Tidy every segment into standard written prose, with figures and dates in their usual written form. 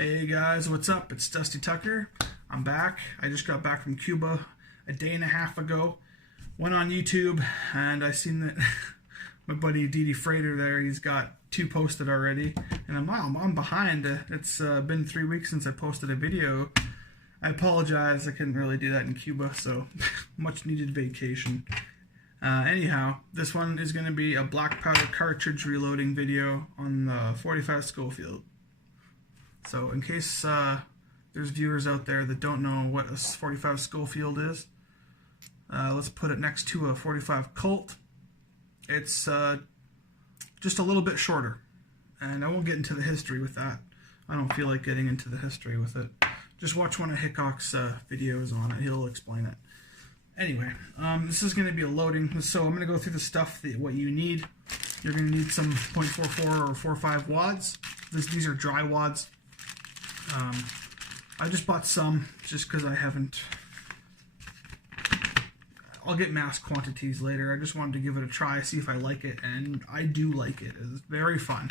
Hey guys, what's up? It's Dusty Tucker. I'm back. I just got back from Cuba a day and a half ago. Went on YouTube and I seen that my buddy Didi Frater there, he's got 2 posted already. And I'm behind. It's been 3 weeks since I posted a video. I apologize, I couldn't really do that in Cuba, so much needed vacation. Anyhow, this one is going to be a black powder cartridge reloading video on the 45 Schofield. So in case there's viewers out there that don't know what a 45 Schofield is, let's put it next to a 45 Colt. It's just a little bit shorter, and I won't get into the history with that. I don't feel like getting into the history with it. Just watch one of Hickok's videos on it. He'll explain it. Anyway, this is going to be a loading, so I'm going to go through the stuff, what you need. You're going to need some .44 or 45 wads. These are dry wads. I just bought some just because I haven't. I'll get mass quantities later. I just wanted to give it a try, see if I like it, and I do like it. It's very fun.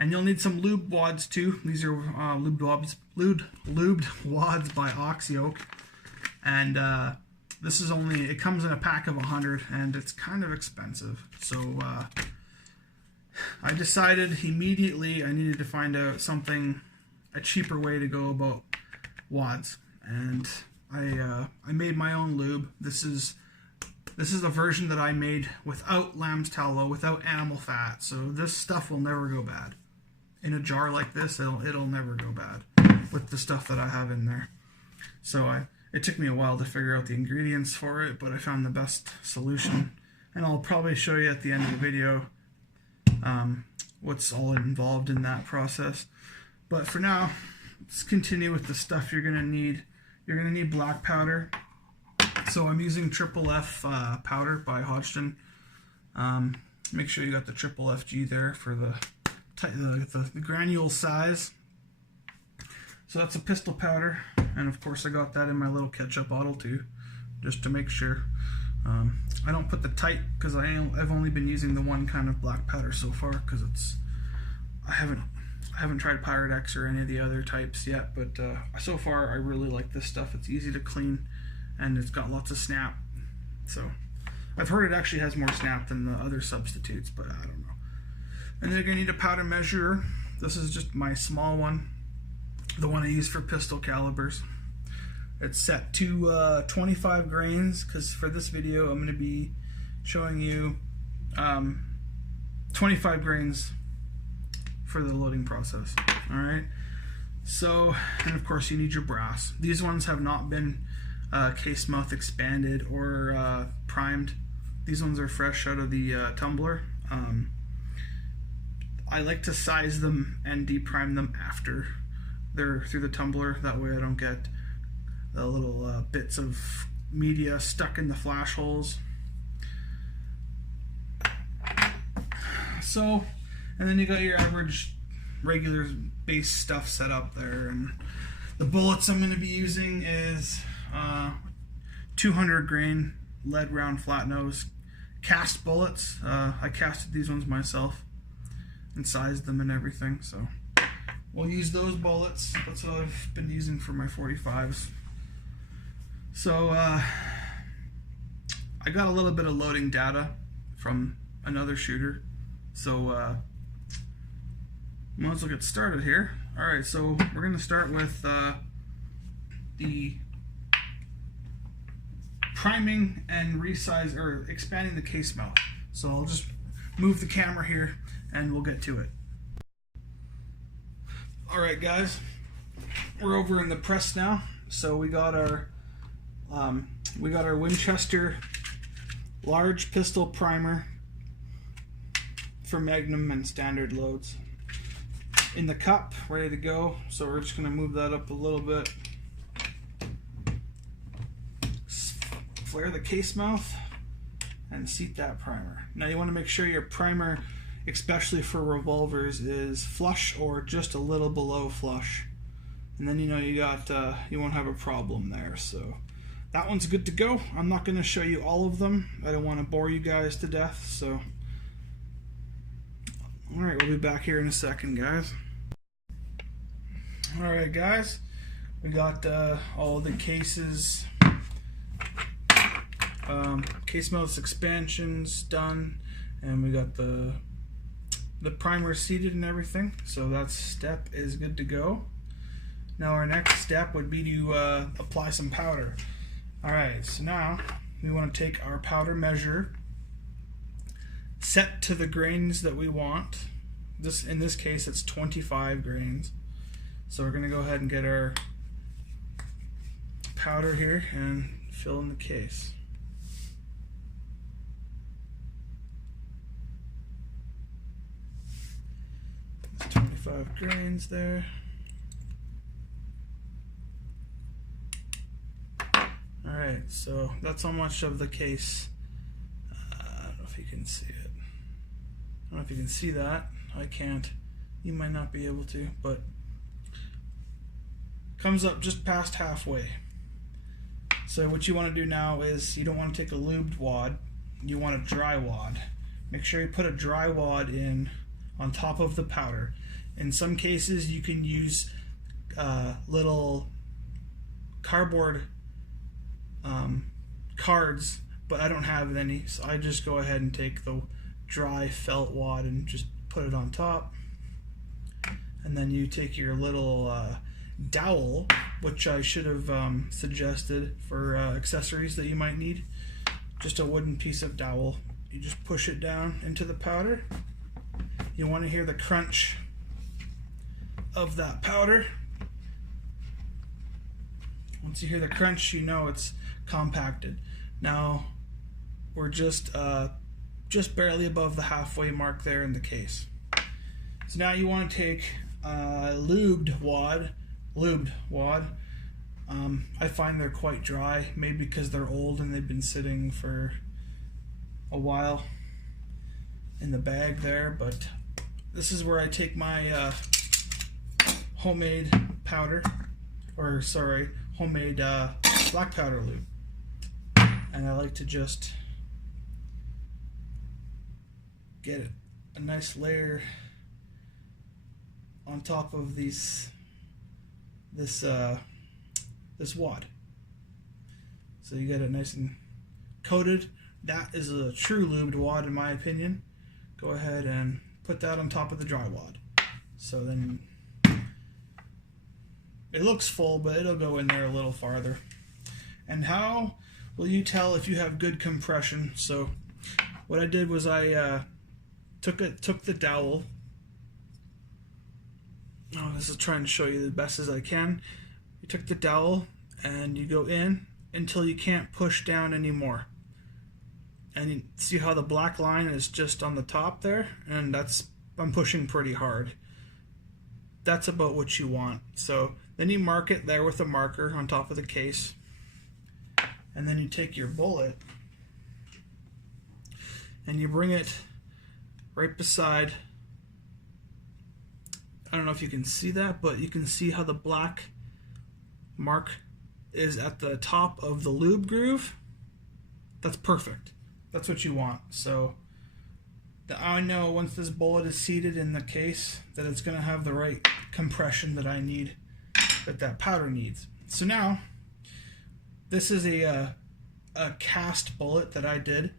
And you'll need some lube wads too. These are lubed wads by Oxyoke, and this is only, it comes in a pack of 100, and it's kind of expensive. So I decided immediately I needed to find out a cheaper way to go about wads, and I made my own lube. This is a version that I made without lamb's tallow, without animal fat. So this stuff will never go bad. In a jar like this, it'll never go bad with the stuff that I have in there. So it took me a while to figure out the ingredients for it, but I found the best solution, and I'll probably show you at the end of the video what's all involved in that process. But for now, let's continue with the stuff you're going to need. You're going to need black powder. So I'm using Triple F powder by Hodgson. Make sure you got the Triple FG there for the granule size. So that's a pistol powder, and of course I got that in my little ketchup bottle too, just to make sure. I don't put the tight because I've only been using the one kind of black powder so far, because I haven't tried Pirate X or any of the other types yet, but so far I really like this stuff. It's easy to clean, and it's got lots of snap. So I've heard it actually has more snap than the other substitutes, but I don't know. And then you're going to need a powder measurer. This is just my small one, the one I use for pistol calibers. It's set to 25 grains, because for this video I'm going to be showing you 25 grains for the loading process. Alright, so, and of course you need your brass. These ones have not been case mouth expanded or primed. These ones are fresh out of the tumbler. I like to size them and deprime them after they're through the tumbler. That way I don't get the little bits of media stuck in the flash holes. So, and then you got your average regular base stuff set up there, and the bullets I'm going to be using is 200 grain lead round flat nose cast bullets. I casted these ones myself and sized them and everything, so we'll use those bullets. That's what I've been using for my 45s. So I got a little bit of loading data from another shooter, so might as well get started here. Alright, so we're going to start with the priming and resize, or expanding the case mouth. So I'll just move the camera here and we'll get to it. Alright guys, we're over in the press now. So we got our Winchester large pistol primer for Magnum and standard loads in the cup, ready to go. So we're just going to move that up a little bit, flare the case mouth, and seat that primer. Now you want to make sure your primer, especially for revolvers, is flush or just a little below flush, and then you won't have a problem there. So that one's good to go. I'm not going to show you all of them. I don't want to bore you guys to death. So alright, we'll be back here in a second, guys. Alright guys, we got all the cases, case mounts expansions done, and we got the primer seated and everything, so that step is good to go. Now our next step would be to apply some powder. Alright, so now we want to take our powder measure, set to the grains that we want. In this case it's 25 grains. So we're going to go ahead and get our powder here and fill in the case. That's 25 grains there. Alright, so that's how much of the case. I don't know if you can see it. I don't know if you can see that. I can't. You might not be able to, but comes up just past halfway. So what you want to do now is, you don't want to take a lubed wad, you want a dry wad. Make sure you put a dry wad in on top of the powder. In some cases you can use little cardboard cards, but I don't have any, so I just go ahead and take the dry felt wad and just put it on top. And then you take your little dowel, which I should have suggested for accessories that you might need. Just a wooden piece of dowel. You just push it down into the powder. You want to hear the crunch of that powder. Once you hear the crunch, you know it's compacted. Now we're just barely above the halfway mark there in the case. So now you want to take a lubed wad. I find they're quite dry, maybe because they're old and they've been sitting for a while in the bag there, but this is where I take my homemade powder, or sorry, homemade black powder lube, and I like to just get a nice layer on top of this wad. So you get it nice and coated. That is a true lubed wad in my opinion. Go ahead and put that on top of the dry wad. So then it looks full, but it'll go in there a little farther. And how will you tell if you have good compression? So what I did was I took the dowel. This is trying to show you the best as I can. You took the dowel and you go in until you can't push down anymore. And you see how the black line is just on the top there? And I'm pushing pretty hard. That's about what you want. So then you mark it there with a marker on top of the case. And then you take your bullet and you bring it right beside. I don't know if you can see that, but you can see how the black mark is at the top of the lube groove. That's perfect. That's what you want. So I know once this bullet is seated in the case that it's going to have the right compression that I need, that powder needs. So now this is a cast bullet that I did,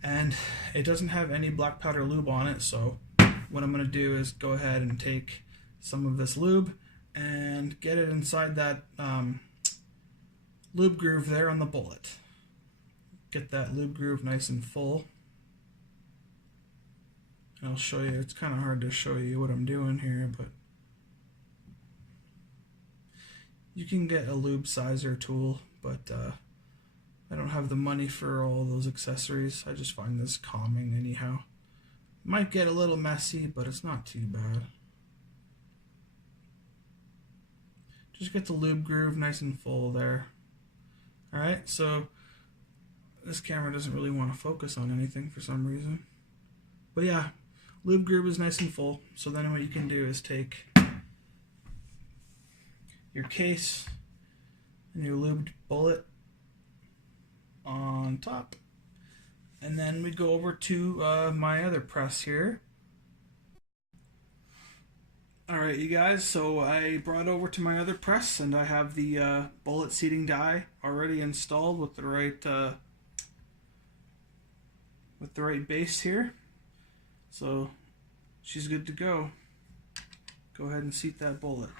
and it doesn't have any black powder lube on it. So what I'm going to do is go ahead and take some of this lube and get it inside that lube groove there on the bullet. Get that lube groove nice and full. And I'll show you, it's kind of hard to show you what I'm doing here, but you can get a lube sizer tool, but I don't have the money for all those accessories. I just find this calming anyhow. Might get a little messy, but it's not too bad. Just get the lube groove nice and full there. Alright, so this camera doesn't really want to focus on anything for some reason. But yeah, lube groove is nice and full. So then what you can do is take your case and your lubed bullet on top. And then we go over to my other press here. Alright, you guys, so I brought over to my other press, and I have the bullet seating die already installed with the right base here. So she's good to go. Go ahead and seat that bullet.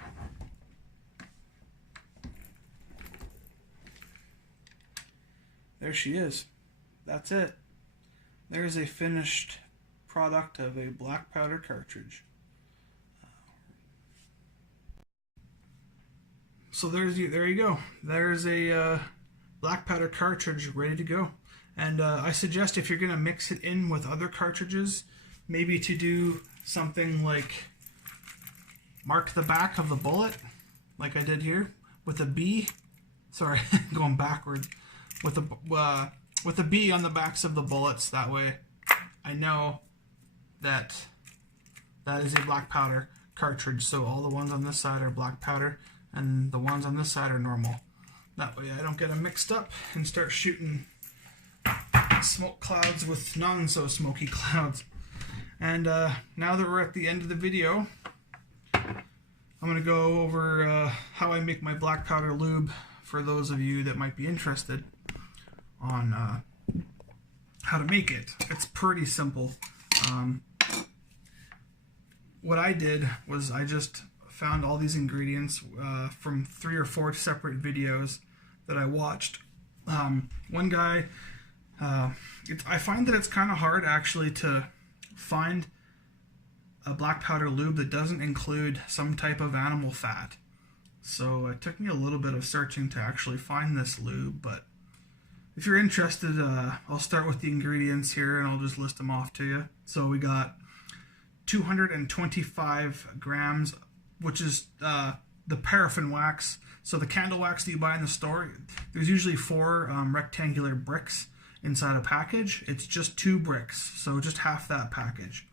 There she is. That's it. There's a finished product of a black powder cartridge. So there you go. There's a black powder cartridge ready to go. And I suggest, if you're going to mix it in with other cartridges, maybe to do something like mark the back of the bullet, like I did here, with a B. Sorry, going backwards. With a B on the backs of the bullets. That way I know that that is a black powder cartridge. So all the ones on this side are black powder, and the ones on this side are normal. That way I don't get them mixed up and start shooting smoke clouds with non so smoky clouds. And now that we're at the end of the video, I'm going to go over how I make my black powder lube for those of you that might be interested on how to make it. It's pretty simple. What I did was I just found all these ingredients from 3 or 4 separate videos that I watched. One guy, I find that it's kind of hard actually to find a black powder lube that doesn't include some type of animal fat. So it took me a little bit of searching to actually find this lube, but if you're interested, I'll start with the ingredients here and I'll just list them off to you. So we got 225 grams, which is the paraffin wax. So the candle wax that you buy in the store, there's usually 4 rectangular bricks inside a package. It's just 2 bricks, so just half that package.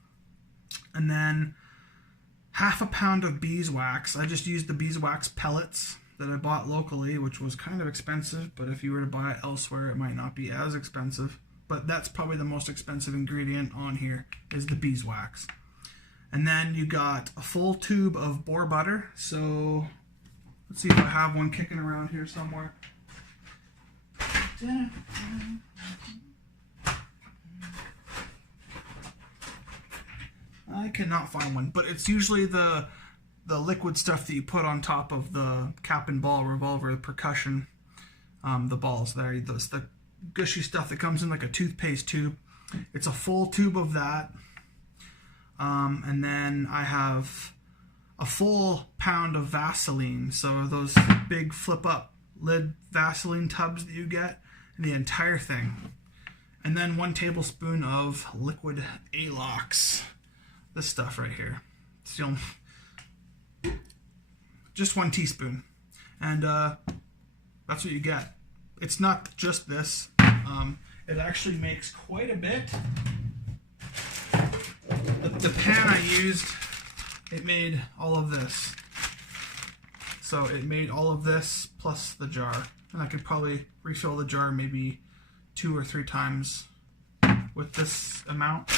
And then half a pound of beeswax. I just used the beeswax pellets that I bought locally, which was kind of expensive, but if you were to buy it elsewhere, it might not be as expensive. But that's probably the most expensive ingredient on here, is the beeswax. And then you got a full tube of boar butter. So let's see if I have one kicking around here somewhere. I cannot find one, but it's usually the liquid stuff that you put on top of the cap and ball revolver, the percussion, the balls there, the gushy stuff that comes in like a toothpaste tube. It's a full tube of that. And then I have a full pound of Vaseline. So those big flip up lid Vaseline tubs that you get, the entire thing. And then 1 tablespoon of liquid Alox. This stuff right here. It's the only, just 1 teaspoon. And that's what you get. It's not just this. It actually makes quite a bit. The pan I used, it made all of this. So it made all of this plus the jar. And I could probably refill the jar maybe 2 or 3 times with this amount.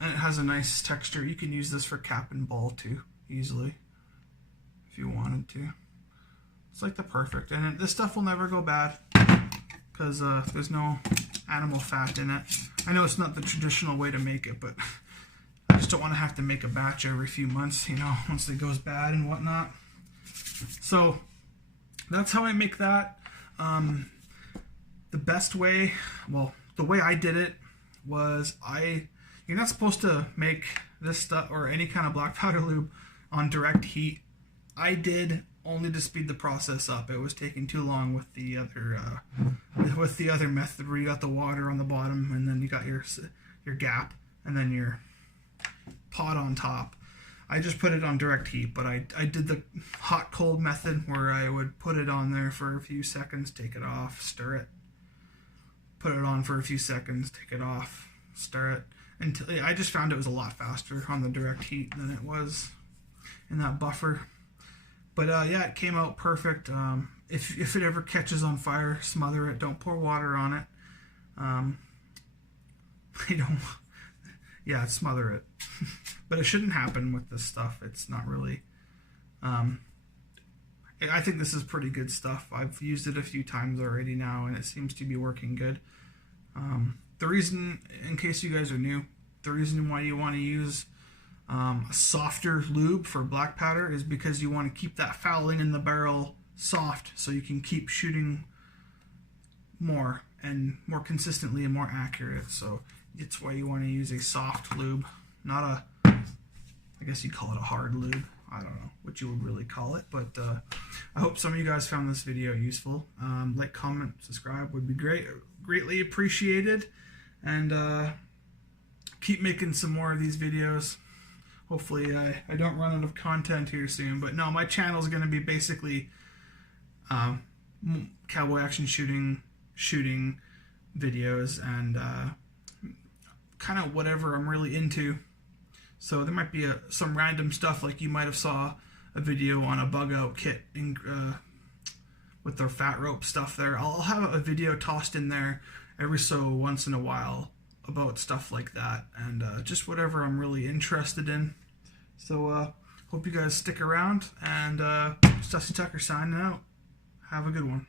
And it has a nice texture. You can use this for cap and ball too, easily, if you wanted to. It's like the perfect. And this stuff will never go bad because there's no animal fat in it. I know it's not the traditional way to make it, but I just don't want to have to make a batch every few months, you know, once it goes bad and whatnot. So that's how I make that. The best way, well, the way I did it was you're not supposed to make this stuff or any kind of black powder lube on direct heat. I did, only to speed the process up. It was taking too long with the other method where you got the water on the bottom and then you got your gap and then your pot on top. I just put it on direct heat, but I did the hot cold method where I would put it on there for a few seconds, take it off, stir it, put it on for a few seconds, take it off, stir it. Until I just found it was a lot faster on the direct heat than it was in that buffer. But yeah, it came out perfect. If it ever catches on fire, smother it. Don't pour water on it. yeah, smother it. But it shouldn't happen with this stuff. It's not really, I think this is pretty good stuff. I've used it a few times already now, and it seems to be working good. The reason, in case you guys are new, the reason why you want to use a softer lube for black powder is because you want to keep that fouling in the barrel soft so you can keep shooting more and more consistently and more accurate. So it's why you want to use a soft lube, not a, I guess you'd call it a hard lube. I don't know what you would really call it, but I hope some of you guys found this video useful. Like, comment, subscribe would be greatly appreciated, and keep making some more of these videos. Hopefully I don't run out of content here soon, but no, my channel is going to be basically cowboy action shooting videos, and kind of whatever I'm really into. So there might be some random stuff, like you might have saw a video on a bug out kit with their fat rope stuff there. I'll have a video tossed in there every so once in a while about stuff like that, and just whatever I'm really interested in. So hope you guys stick around, and Stussy Tucker signing out. Have a good one.